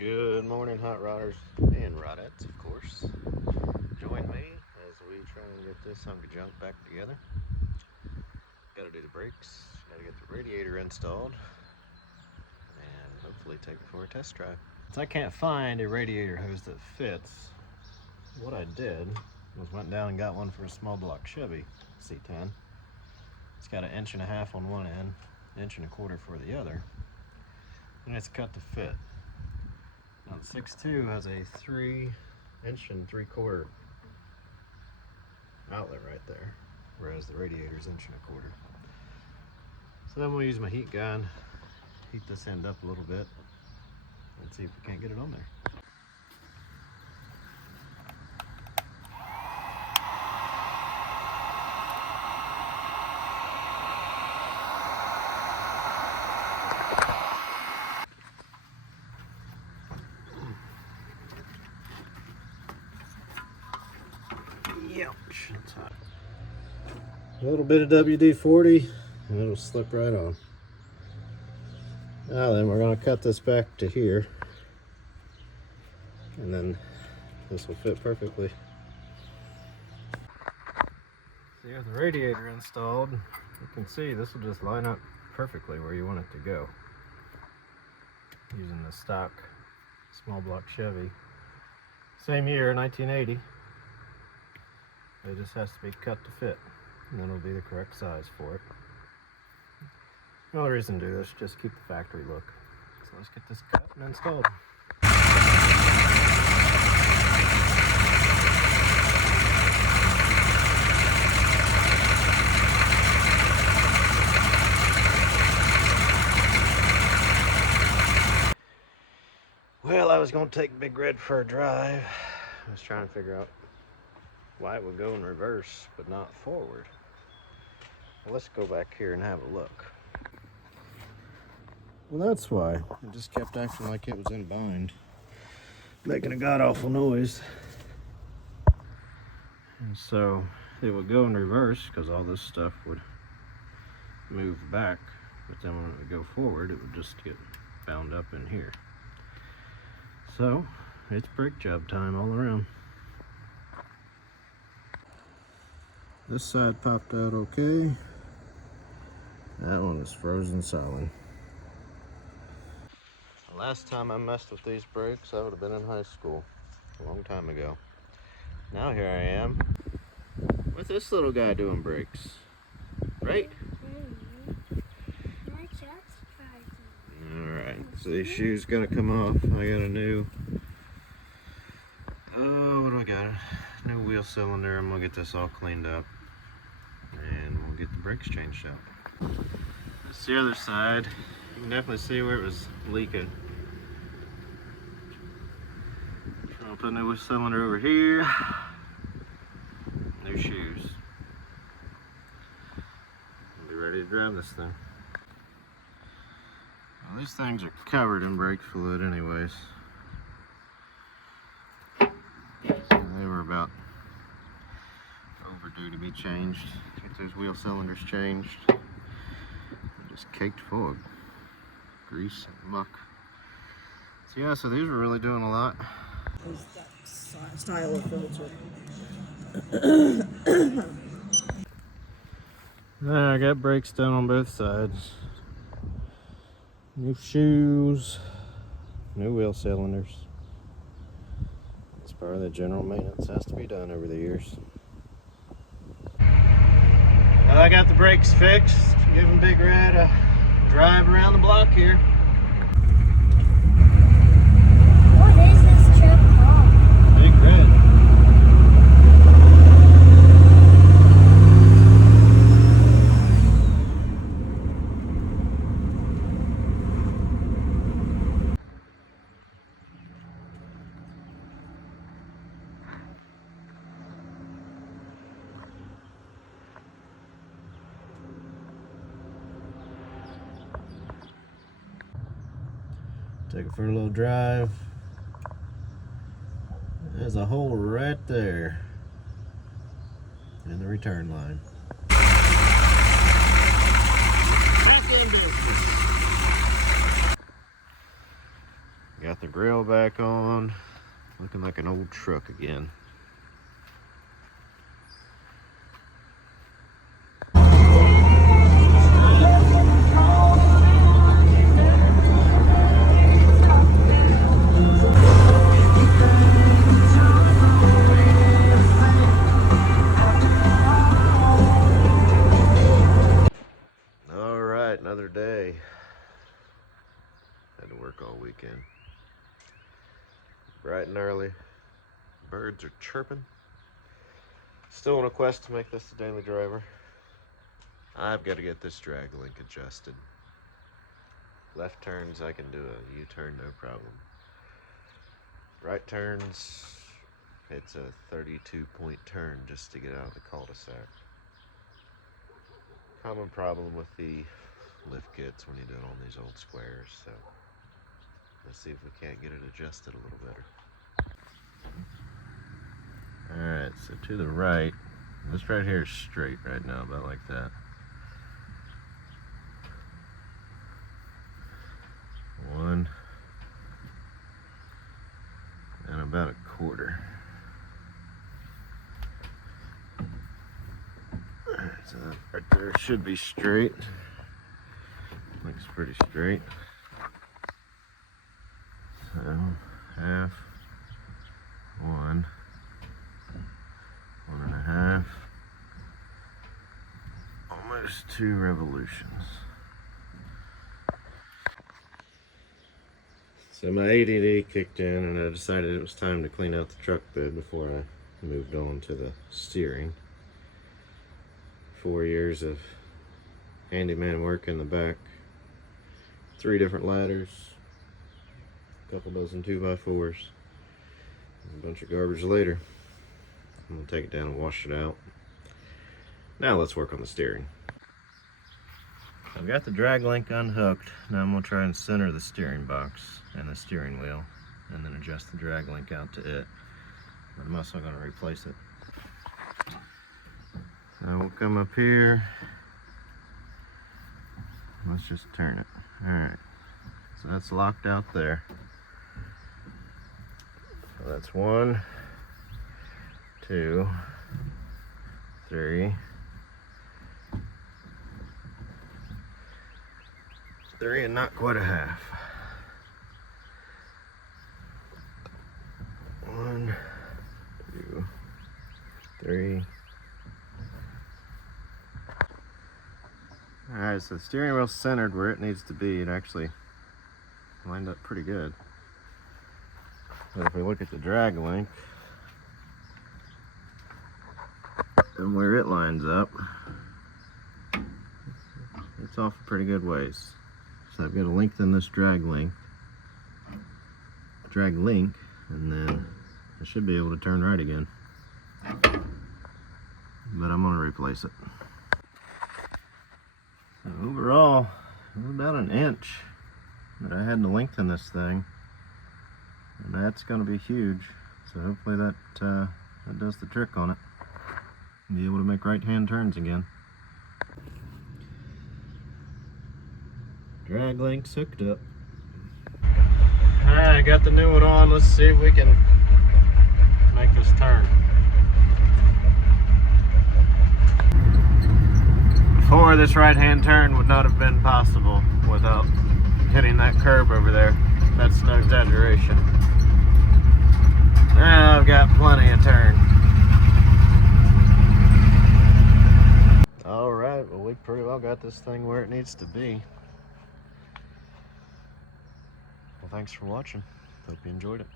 Good morning, hot rodders and rodettes, of course. Join me as we try and get this hunk of junk back together. Got to do the brakes, got to get the radiator installed, and hopefully take it for a test drive. Since I can't find a radiator hose that fits, what I did was went down and got one for a small block Chevy C10. It's got 1.5 inches on one end, 1.25 inches for the other, and it's cut to fit. Now the 6.2 has a 3.75 inch outlet right there, whereas the radiator's 1.25 inches. So then we'll use my heat gun, heat this end up a little bit, and see if we can't get it on there. Ouch, that's hot. A little bit of WD-40 and it'll slip right on. Now then, we're going to cut this back to here, and then this will fit perfectly. So you have the radiator installed. You can see this will just line up perfectly where you want it to go. Using the stock small block Chevy. Same year, 1980. It just has to be cut to fit, and then it'll be the correct size for it. The only reason to do this is just keep the factory look. So let's get this cut and installed. Well, I was going to take Big Red for a drive. I was trying to figure out why it would go in reverse but not forward. Well, let's go back here and have a look. Well, that's why. It just kept acting like it was in bind, making a god-awful noise. And so it would go in reverse because all this stuff would move back, but then when it would go forward, it would just get bound up in here. So it's brake job time all around. This side popped out okay. That one is frozen solid. The last time I messed with these brakes, I would have been in high school a long time ago. Now here I am with this little guy doing brakes, right? Alright, so these shoes gotta come off. I got a new, what do I got? New wheel cylinder. I'm gonna get this all cleaned up and we'll get the brakes changed out. That's the other side. You can definitely see where it was leaking. So I'll put a new wheel cylinder over here. New shoes. I'll be ready to drive this thing. Well, these things are covered in brake fluid anyways. So they were about overdue to be changed. Get those wheel cylinders changed. They're just caked full of grease and muck. So yeah, so these were really doing a lot. Is that style of filter. I got brakes done on both sides. New shoes, new wheel cylinders. It's part of the general maintenance, has to be done over the years. Well, I got the brakes fixed, giving Big Red a drive around the block here. What is this truck called? Big Red. Take it for a little drive. There's a hole right there in the return line. Got the grill back on. Looking like an old truck again. All right, another day. Had to work all weekend. Bright and early. Birds are chirping. Still on a quest to make this a daily driver. I've got to get this drag link adjusted. Left turns, I can do a U-turn, no problem. Right turns, it's a 32-point turn just to get out of the cul-de-sac. Common problem with the lift kits when you do it on these old squares, so let's see if we can't get it adjusted a little better. Alright, so to the right, this right here is straight right now, about like that. One, and about a quarter. Alright, so that right there should be straight. Looks pretty straight. So, half, one and a half, almost 2 revolutions. So my ADD kicked in and I decided it was time to clean out the truck bed before I moved on to the steering. 4 years of handyman work in the back, 3 different ladders, a couple dozen 2x4s, and a bunch of garbage later. I'm gonna take it down and wash it out. Now let's work on the steering. I've got the drag link unhooked. Now I'm gonna try and center the steering box and the steering wheel and then adjust the drag link out to it. But I'm also gonna replace it. Now we'll come up here. Let's just turn it. All right, so that's locked out there. So that's 1, 2, 3. 3 and not quite a half. 1, 2, 3. Alright, so the steering wheel's centered where it needs to be. It actually lined up pretty good. But if we look at the drag link and where it lines up, it's off a pretty good ways. So I've got to lengthen this drag link, and then I should be able to turn right again. But I'm going to replace it. So overall, it was about an inch that I had to lengthen this thing, and that's going to be huge. So hopefully that does the trick on it. Be able to make right-hand turns again. Drag link's hooked up. Alright, I got the new one on. Let's see if we can make this turn. Before, this right-hand turn would not have been possible without hitting that curb over there. That's no exaggeration. Now I've got plenty of turn. Alright, well we pretty well got this thing where it needs to be. Well, thanks for watching. Hope you enjoyed it.